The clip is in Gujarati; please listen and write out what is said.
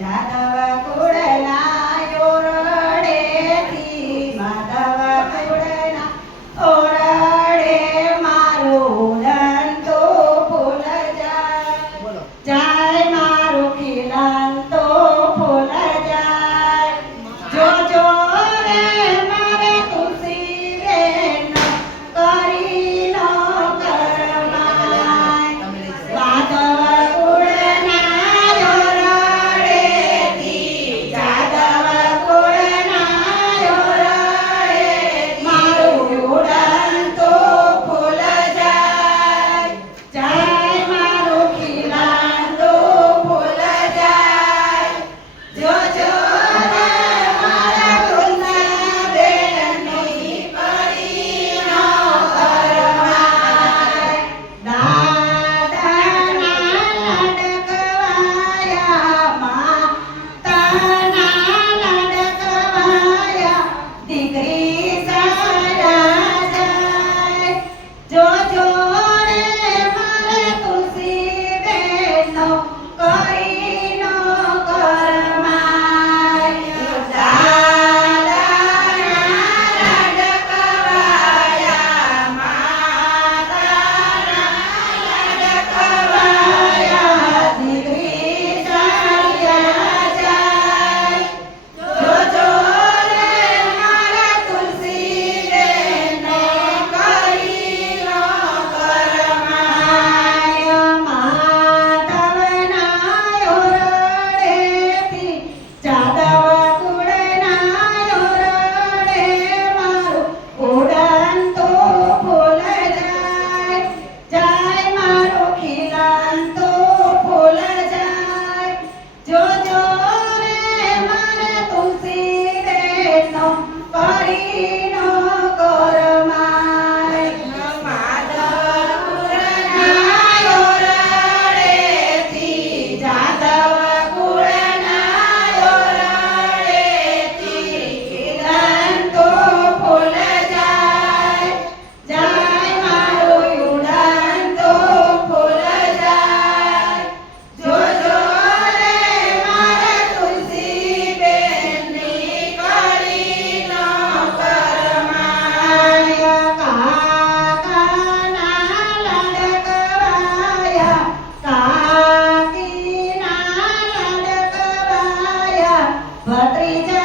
જાદવ કુળના ઓરડેથી માધવ કુળના ઓરડે મારું ઉડન તો ફૂલ જાય જાય મારું ખીલન તો ફૂલ જાય જોજો રે મારે તુલસી બેન કરી નો કરમાય માધવ કુળના ઓરડેથી જાદવ કુળના ઓરડે મારું ઉડન તો ફૂલ જાય જાય મારું ખીલન તો ફૂલ જાય જોજો રે મારા તુલસી બેનની કરી નો કરમાય દાદાના લડકવાયા માતાના લડકવાયા દીકરી સારા જાય જોજો રે મારે તુલસી બેનનો કરી નો કરમાય દાદાના લડકવાયા માતાના લડકવાયા દીકરી સારા જાય જોજો રે મારા તુલસી બેનને કરી નો કરમાય માધવના ઓરડેથી જાદવ કુળના ઓરડે મારું ઉડન તો ફૂલ જાય જાય મારું ખીલન તો ફૂલ જાય જોજો રે મારે તુલસી બેનનો કરી નો કરમાય માધવ કુળના ઓરડેથી જાદવ કુળના ઓરડેથી ખીલન તો ફૂલ જાય જાય મારું ઉડન તો ફૂલ જાય જોજો રે મારે તુલસી બેનની કરી નો કરમાય કાકાના લડકવાયા કાકીના લડકવાયા ભત્રીજા